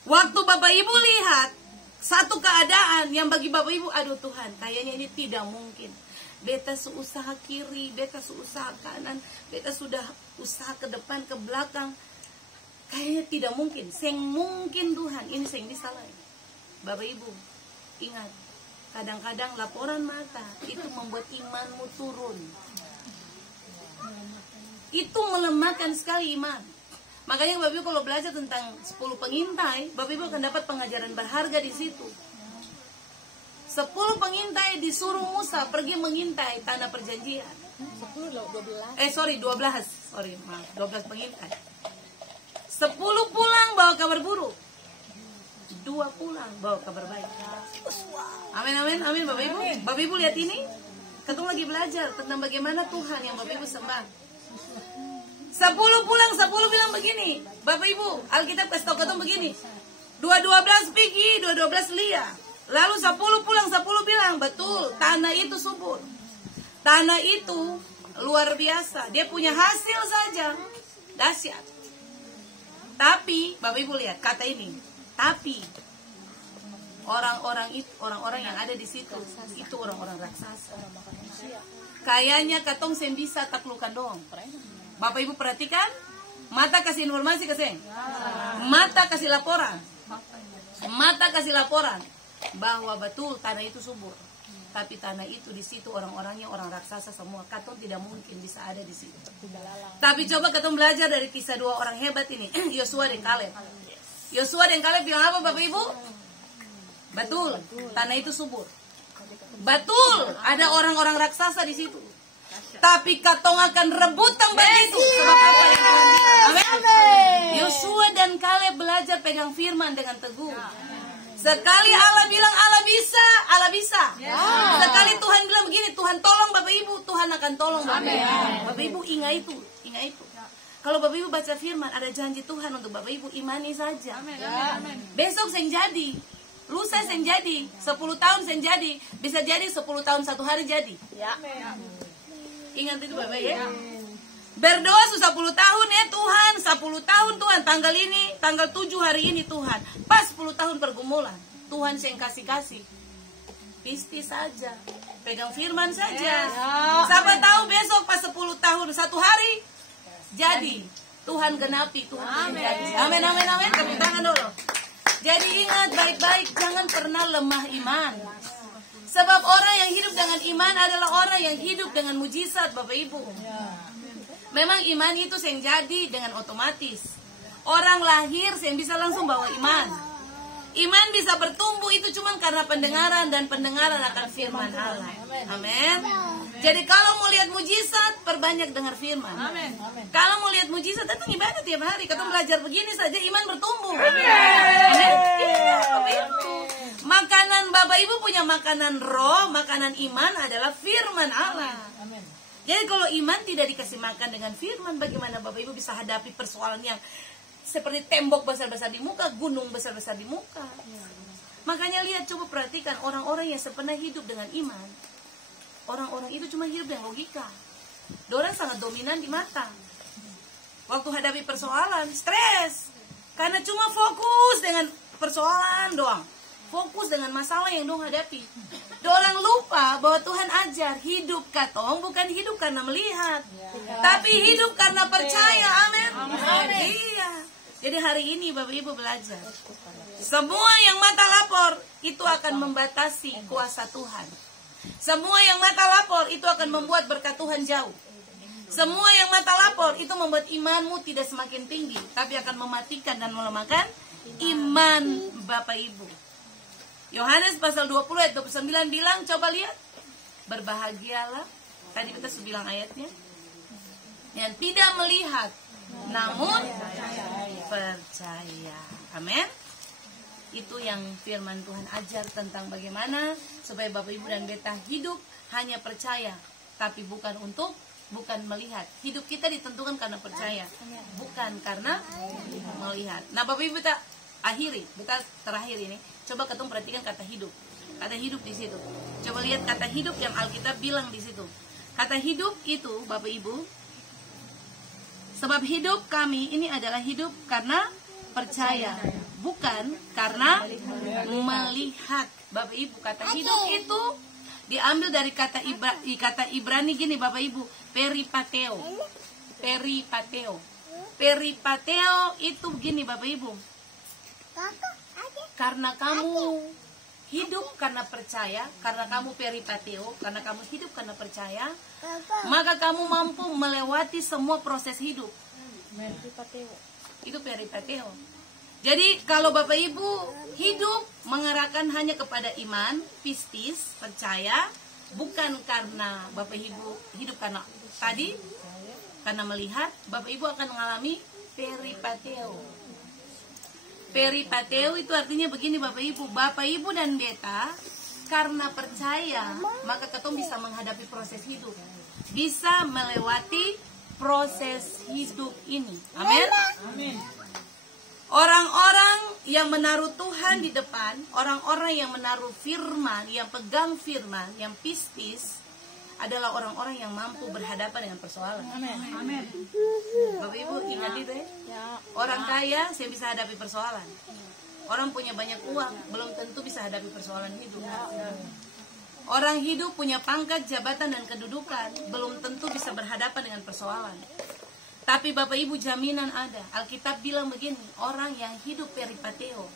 Waktu Bapak Ibu lihat satu keadaan yang bagi Bapak Ibu, aduh Tuhan, kayaknya ini tidak mungkin. Beta seusaha kiri, beta seusaha kanan, beta sudah usaha ke depan, ke belakang. Kayaknya tidak mungkin. Seng mungkin Tuhan, ini seng disalah. Bapak Ibu, ingat, kadang-kadang laporan mata itu membuat imanmu turun. Itu melemahkan sekali iman. Makanya Bapak Ibu kalau belajar tentang 10 pengintai, Bapak Ibu akan dapat pengajaran berharga di situ. 10 pengintai disuruh Musa pergi mengintai tanah perjanjian. 12 pengintai. 10 pulang bawa kabar buruk, 2 pulang bawa kabar baik. Amin, amin, amin Bapak Ibu. Bapak Ibu lihat ini, ketemu lagi belajar tentang bagaimana Tuhan yang Bapak Ibu sembah. 10 pulang, 10 bilang begini. Bapak Ibu, Alkitab kasih tahu ketemu begini. 12 pergi, 12 lihat. Lalu 10 pulang, 10 bilang, betul, tanah itu subur. Tanah itu luar biasa. Dia punya hasil saja. Dahsyat. Tapi, Bapak Ibu lihat kata ini. Tapi orang-orang yang ada di situ itu orang-orang raksasa. Kayaknya katong sen bisa taklukan doang. Bapak Ibu perhatikan, mata kasih informasi ke sen. Mata kasih laporan. Mata kasih laporan bahwa betul tanah itu subur. Tapi tanah itu di situ orang-orangnya orang raksasa semua. Katong tidak mungkin bisa ada di situ. Tapi coba katong belajar dari kisah 2 orang hebat ini, Yosua dan Kaleb. Yosua dan Kaleb bilang apa Bapak Ibu? Betul, tanah itu subur. Betul, ada orang-orang raksasa di situ. Tapi katong akan rebut tempat itu. Sebab apa yang Tuhan bilang? Amin. Yosua dan Kaleb belajar pegang firman dengan teguh. Sekali Allah bilang Allah bisa, Allah bisa. Sekali Tuhan bilang begini, Tuhan tolong Bapak Ibu, Tuhan akan tolong Bapak Ibu. Bapak Ibu ingat itu, ingat itu. Kalau Bapak Ibu baca firman, ada janji Tuhan untuk Bapak Ibu, imani saja. Besok sen jadi, lusa sen jadi, 10 tahun sen jadi, bisa jadi 10 tahun 1 hari jadi. Ingat itu Bapak ya. Berdoa 10 tahun ya Tuhan, 10 tahun Tuhan, tanggal ini, tanggal 7 hari ini Tuhan. Pas 10 tahun pergumulan, Tuhan yang kasih-kasih. Pisti saja, pegang firman saja. Siapa tahu besok pas 10 tahun 1 hari jadi. Tuhan genapi, Tuhan jadi. Amin, amin, amin. Tepuk tangan dulu. Jadi ingat baik-baik, jangan pernah lemah iman. Sebab orang yang hidup dengan iman adalah orang yang hidup dengan mujizat Bapak Ibu. Memang iman itu yang jadi dengan otomatis. Orang lahir yang bisa langsung bawa iman. Iman bisa bertumbuh itu cuma karena pendengaran, dan pendengaran akan firman Allah. Amin. Jadi kalau mau lihat mujizat, perbanyak dengar firman. Kalau mau lihat mujizat, datang ibadah tiap hari. Kita belajar begini saja, iman bertumbuh. Amin. Iya, Ibu. Makanan Bapak Ibu punya makanan roh, makanan iman adalah firman Allah. Jadi kalau iman tidak dikasih makan dengan firman, bagaimana Bapak Ibu bisa hadapi persoalan yang seperti tembok besar-besar di muka, gunung besar-besar di muka. Makanya lihat, coba perhatikan orang-orang yang pernah hidup dengan iman. Orang-orang itu cuma hidup dengan logika. Dorang sangat dominan di mata. Waktu hadapi persoalan, stres. Karena cuma fokus dengan persoalan doang. Fokus dengan masalah yang dong hadapi. Dorang lupa bahwa Tuhan ajar hidup katong bukan hidup karena melihat, tapi hidup karena percaya. Amin. Iya. Jadi hari ini Bapak Ibu belajar, semua yang mata lapor itu akan membatasi kuasa Tuhan. Semua yang mata lapor itu akan membuat berkat Tuhan jauh. Semua yang mata lapor itu membuat imanmu tidak semakin tinggi, tapi akan mematikan dan melemahkan iman Bapak Ibu. Yohanes pasal 20 ayat 29 bilang, coba lihat, berbahagialah, tadi kita bilang ayatnya, yang tidak melihat namun percaya. Amin. Itu yang firman Tuhan ajar tentang bagaimana supaya Bapak Ibu dan Beta hidup hanya percaya, tapi bukan melihat. Hidup kita ditentukan karena percaya, bukan karena melihat. Nah Bapak Ibu, Beta terakhir ini, coba ketemu perhatikan kata hidup. Kata hidup di situ. Coba lihat kata hidup yang Alkitab bilang di situ. Kata hidup itu Bapak Ibu, sebab hidup kami ini adalah hidup karena percaya, bukan karena melihat. Bapak Ibu, kata hidup itu diambil dari kata Ibrani gini Bapak Ibu, peripateo. Peripateo itu gini Bapak Ibu, karena kamu hidup karena percaya, karena kamu peripateo, karena kamu hidup karena percaya, maka kamu mampu melewati semua proses hidup. Itu peripateo. Jadi kalau Bapak Ibu hidup mengarahkan hanya kepada iman, pistis, percaya, bukan karena Bapak Ibu hidup karena tadi, karena melihat, Bapak Ibu akan mengalami peripateo. Peripateo itu artinya begini Bapak Ibu dan Beta, karena percaya, maka ketong bisa menghadapi proses hidup, bisa melewati proses hidup ini. Amin. Amin. Orang-orang yang menaruh Tuhan di depan, orang-orang yang menaruh firman, yang pegang firman, yang pistis, adalah orang-orang yang mampu berhadapan dengan persoalan. Amin. Bapak Ibu ingat itu ya? Orang kaya saya bisa hadapi persoalan. Orang punya banyak uang belum tentu bisa hadapi persoalan hidup. Orang hidup punya pangkat, jabatan, dan kedudukan belum tentu bisa berhadapan dengan persoalan. Tapi Bapak Ibu jaminan ada. Alkitab bilang begini, orang yang hidup peripateo,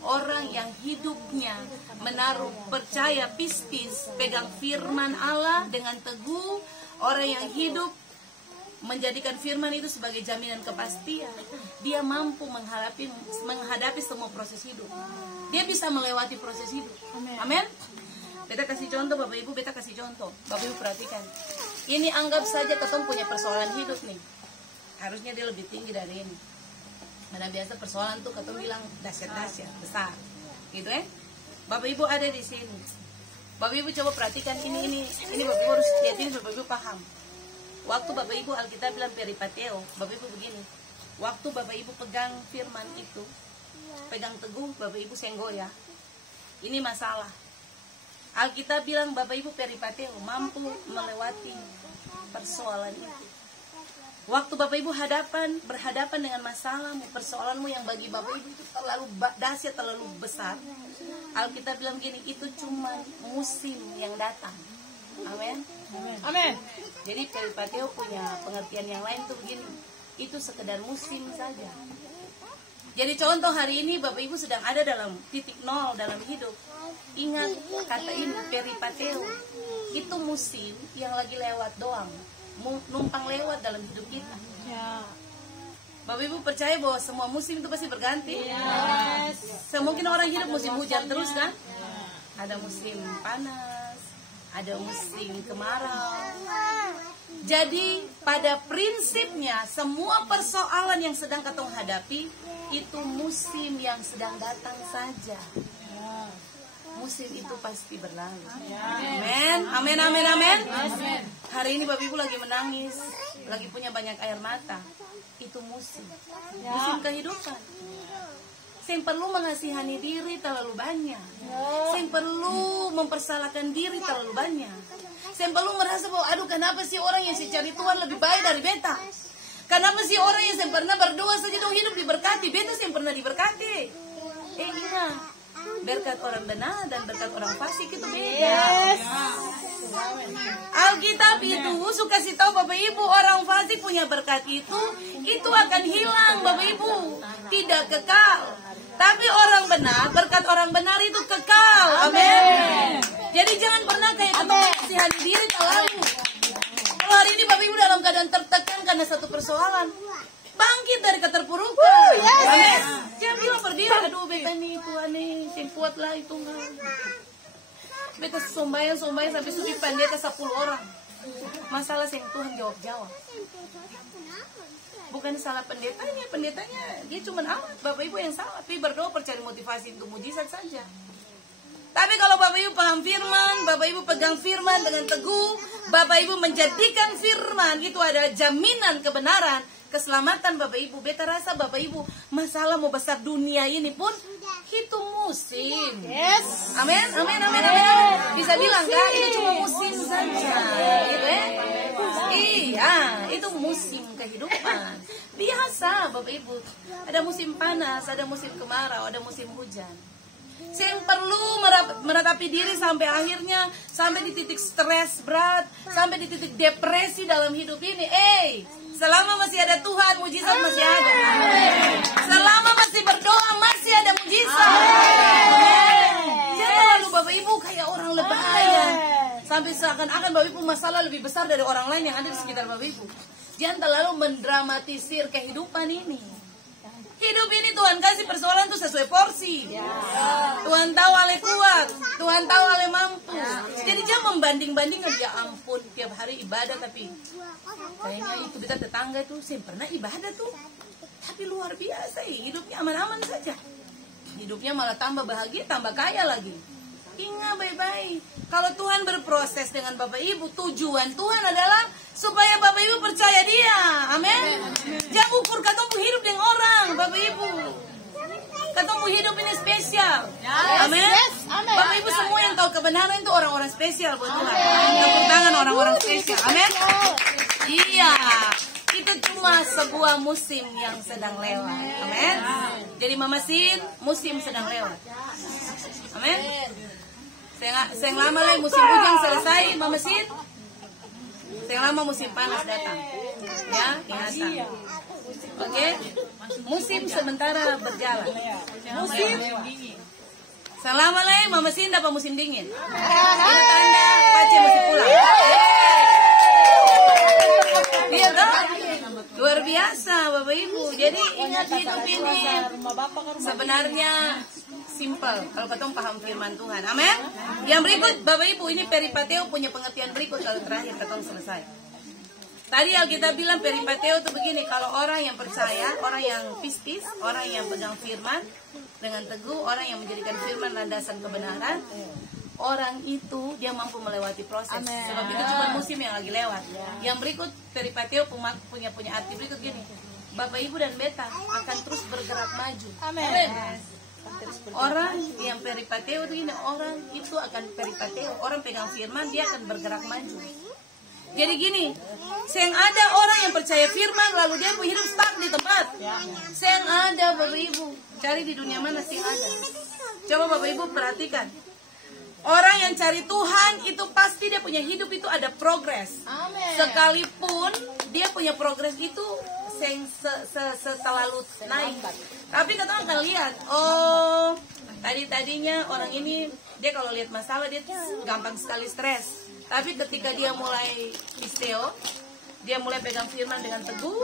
orang yang hidupnya menaruh percaya pistis, pegang firman Allah dengan teguh, orang yang hidup menjadikan firman itu sebagai jaminan kepastian, dia mampu menghadapi semua proses hidup. Dia bisa melewati proses hidup. Amin. Beta kasih contoh Bapak Ibu, beta kasih contoh. Bapak Ibu perhatikan. Ini anggap saja ketemu punya persoalan hidup nih. Harusnya dia lebih tinggi dari ini. Mana biasa persoalan tuh ketemu bilang dahsyat-dahsyat, besar. Gitu ya. Bapak Ibu ada di sini. Bapak Ibu coba perhatikan ini Bapak Ibu harus lihat ini, Bapak Ibu paham. Waktu Bapak Ibu Alkitab bilang peripateo, Bapak Ibu begini. Waktu Bapak Ibu pegang firman itu, pegang teguh, Bapak Ibu senggol ya. Ini masalah. Alkitab bilang Bapak Ibu peripateo, mampu melewati persoalan itu. Waktu Bapak Ibu berhadapan dengan masalahmu, persoalanmu yang bagi Bapak Ibu itu terlalu dahsyat, terlalu besar, Alkitab bilang gini, itu cuma musim yang datang. Amin. Amin. Jadi peripateo punya pengertian yang lain tuh begini, itu sekedar musim saja. Jadi contoh hari ini Bapak Ibu sedang ada dalam titik nol dalam hidup. Ingat kata ini peripateo, itu musim yang lagi lewat doang, numpang lewat dalam hidup kita. Ya. Bapak Ibu percaya bahwa semua musim itu pasti berganti? Semungkin orang hidup musim hujan terus kan? Ada musim panas, ada musim kemarau. Jadi pada prinsipnya semua persoalan yang sedang katong hadapi itu musim yang sedang datang saja. Musim itu pasti berlalu. Amin, amin, amin, amin. Hari ini Bapak Ibu lagi menangis, lagi punya banyak air mata. Itu musim kehidupan. Saya perlu mengasihani diri terlalu banyak. Saya perlu mempersalahkan diri terlalu banyak. Saya perlu merasa bahwa aduh kenapa sih orang yang cari Tuhan lebih baik dari beta? Kenapa sih orang yang saya pernah berdoa saja dong hidup diberkati, beta saya pernah diberkati? Ingat, berkat orang benar dan berkat orang fasik itu beda. Alkitab itu suka kasih tahu Bapak Ibu, orang fasik punya berkat itu akan hilang Bapak Ibu, tidak kekal. Tapi orang benar, berkat orang benar itu kekal. Amin. Jadi jangan pernah kayak kasihani diri terlalu. Kalau hari ini Bapak Ibu dalam keadaan tertekan karena satu persoalan, bangkit dari keterpurukan. Amin. Jangan bilang berdiri, aduh beta nih Tuhan nih, kuat lah itu enggak. Beta sombayang sampai sudi pendeta 10 orang. Masalah yang Tuhan jawab. Bukan salah pendetanya dia cuma alat, Bapak Ibu yang salah. Tapi berdoa percari motivasi untuk mujizat saja. Tapi kalau Bapak Ibu paham firman, Bapak Ibu pegang firman dengan teguh, Bapak Ibu menjadikan firman itu ada jaminan kebenaran, keselamatan Bapak Ibu. Beta rasa Bapak Ibu masalah mau besar dunia ini pun itu musim. Yes. Amin, amin, amin, amin. Bisa bilang kan itu cuma musim saja, gitu ya? Iya, itu musim kehidupan. Biasa Bapak Ibu. Ada musim panas, ada musim kemarau, ada musim hujan. Saya perlu meratapi diri sampai akhirnya, sampai di titik stres berat, sampai di titik depresi dalam hidup ini. Selama masih ada Tuhan, mujizat masih ada. Selama masih berdoa, masih ada mujizat. Jangan lalu Bapak Ibu kayak orang lebay. Sampai seakan-akan Bapak Ibu masalah lebih besar dari orang lain yang ada di sekitar Bapak Ibu. Jangan terlalu mendramatisir kehidupan ini. Hidup ini Tuhan kasih persoalan itu sesuai porsi. Tuhan tahu ale kuat, Tuhan tahu ale mampu. Jadi jangan membanding-bandingkan, ya ampun tiap hari ibadah tapi kayaknya itu kita tetangga itu saya pernah ibadah tuh. Tapi luar biasa hidupnya aman-aman saja. Hidupnya malah tambah bahagia, tambah kaya lagi. Ingat baik-baik, kalau Tuhan berproses dengan Bapak Ibu, tujuan Tuhan adalah supaya Bapak Ibu percaya Dia. Amin. Jangan ukur katong hidup dengan orang, Bapak Ibu. Katong hidup ini spesial. Amin. Bapak Ibu semua yang tahu kebenaran itu orang-orang spesial buat Tuhan. Tepuk tangan orang-orang spesial. Amin. Iya. Itu cuma sebuah musim yang sedang lewat. Amin. Jadi Mama Sin, musim sedang lewat. Amin. Saya lama lagi musim hujan selesai, Mama Sin. Saya lama musim panas datang. Ya, ingatan. Oke. Musim sementara berjalan. Musim selama lagi Mama Sin dapat musim dingin. Ini tanda Pace mesti pulang. Iya toh? Luar biasa Bapak Ibu. Jadi ingat hidup ini sebenarnya simple kalau ketemu paham firman Tuhan. Amin. Yang berikut Bapak Ibu, ini peripateo punya pengertian berikut kalau terakhir ketemu selesai. Tadi Alkitab bilang peripateo itu begini, kalau orang yang percaya, orang yang pistis, orang yang pegang firman dengan teguh, orang yang menjadikan firman landasan kebenaran, orang itu dia mampu melewati proses. Amen. Sebab itu cuma musim yang lagi lewat. Yang berikut peripateo punya arti berikut gini. Bapak Ibu dan beta akan terus bergerak maju. Amin. Orang yang peripateo itu gini, orang itu akan peripateo, orang pegang firman dia akan bergerak maju. Jadi gini, yang ada orang yang percaya firman lalu dia hidup stuck di tempat. Yang ada Bapak Ibu, cari di dunia mana sih yang ada? Coba Bapak Ibu perhatikan. Orang yang cari Tuhan itu pasti dia punya hidup itu ada progres. Sekalipun dia punya progres itu terlalu naik. Tapi kita akan lihat, oh tadinya orang ini dia kalau lihat masalah dia gampang sekali stres. Tapi ketika dia mulai pisteo, dia mulai pegang firman dengan teguh,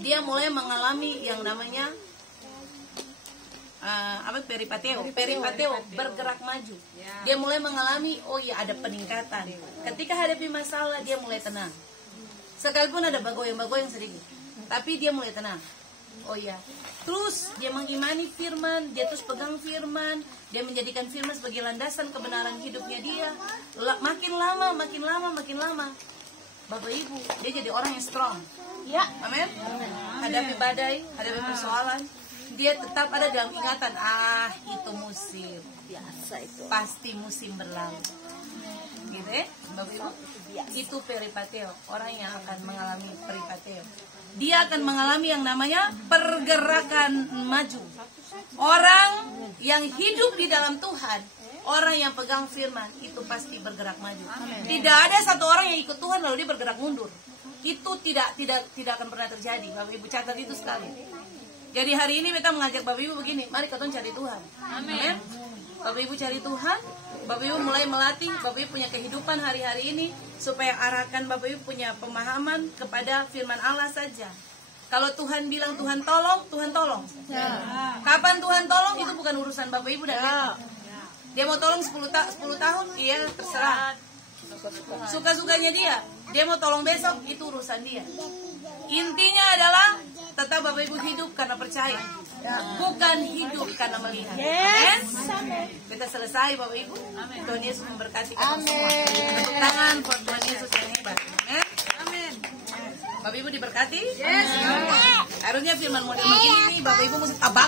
dia mulai mengalami yang namanya peripateo, bergerak maju. Dia mulai mengalami, oh ya ada peningkatan. Ketika hadapi masalah dia mulai tenang. Sekalipun ada bagoyang-bagoyang sedikit, tapi dia mulai tenang. Oh ya, terus dia mengimani firman, dia terus pegang firman, dia menjadikan firman sebagai landasan kebenaran hidupnya dia. Makin lama, Bapak Ibu, dia jadi orang yang strong. Ya. Amin. Hadapi badai, hadapi persoalan, dia tetap ada dalam ingatan, itu musim biasa, itu pasti musim berlalu, gitu ya Bapak Ibu. Itu peripateo, orang yang akan mengalami peripateo, dia akan mengalami yang namanya pergerakan maju. Orang yang hidup di dalam Tuhan, orang yang pegang firman, itu pasti bergerak maju. Tidak ada satu orang yang ikut Tuhan lalu dia bergerak mundur. Itu tidak akan pernah terjadi. Bapak Ibu catat itu sekali. Jadi hari ini kita mengajak Bapak Ibu begini, mari kita cari Tuhan. Amin. Bapak Ibu cari Tuhan, Bapak Ibu mulai melatih, Bapak Ibu punya kehidupan hari-hari ini, supaya arahkan Bapak Ibu punya pemahaman kepada firman Allah saja. Kalau Tuhan bilang Tuhan tolong, Tuhan tolong. Kapan Tuhan tolong, itu bukan urusan Bapak Ibu dan kita. Dia mau tolong 10 tahun, iya terserah. Suka-sukanya dia. Dia mau tolong besok, itu urusan dia. Intinya adalah tetap Bapak Ibu hidup karena percaya, bukan hidup karena melihat. Kita selesai Bapak Ibu. Tuhan Yesus memberkati kita semua. Tepuk tangan buat Tuhan Yesus yang hebat. Amin. Bapak Ibu diberkati. Harusnya firman model begini Bapak Ibu mesti tabak.